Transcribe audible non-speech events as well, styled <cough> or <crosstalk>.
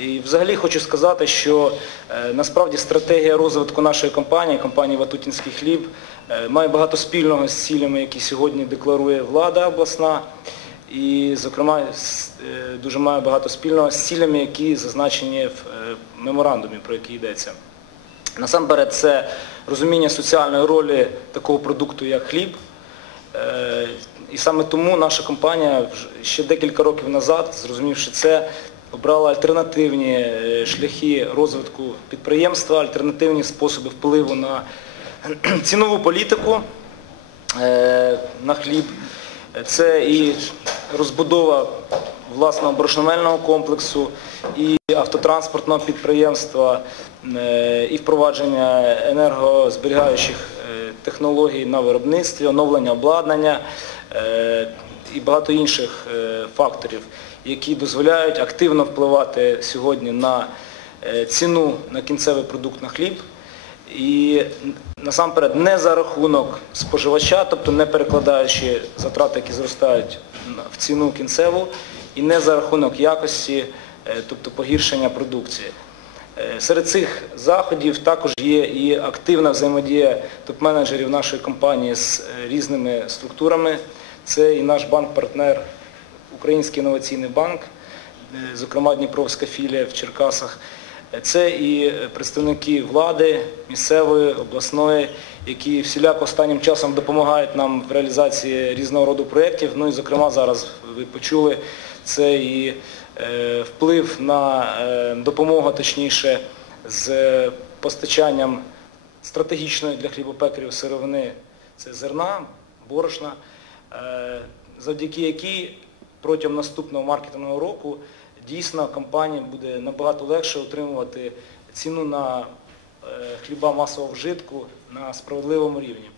І взагалі хочу сказати, що е, насправді стратегія розвитку нашої компанії, компанії Ватутінський хліб, е, має багато спільного з цілями, які сьогодні декларує влада обласна. І, зокрема, е, дуже має багато спільного з цілями, які зазначені в меморандумі, про який йдеться. Насамперед, це розуміння соціальної ролі такого продукту, як хліб. І саме тому наша компанія ще декілька років назад, зрозумівши це, обрала альтернативні е, шляхи розвитку підприємства, альтернативні способи впливу на <clears throat> цінову політику е, на хліб. Це і розбудова власного борошномельного комплексу, і автотранспортного підприємства, е, і впровадження енергозберігаючих технологій на виробництві, оновлення обладнання і багато інших е, факторів, які дозволяють активно впливати сьогодні на е, ціну на кінцевий продукт на хліб. І насамперед не за рахунок споживача, тобто не перекладаючи затрати, які зростають в ціну кінцеву, і не за рахунок якості, е, тобто погіршення продукції. Серед цих заходів також є і активна взаємодія топ-менеджерів нашої компанії з різними структурами. Це і наш банк-партнер Український інноваційний банк, е, зокрема Дніпровська філія в Черкасах. Це і представники влади місцевої, обласної, які всіляко останнім часом допомагають нам в реалізації різного роду проєктів. Ну і, зокрема, зараз ви почули, це і е, вплив на е, допомогу, точніше, з постачанням стратегічної для хлібопекарів сировини це зерна, борошна, завдяки якій протягом наступного маркетингового року дійсно компанії буде набагато легше отримувати ціну на е, хліба масового вжитку на справедливому рівні.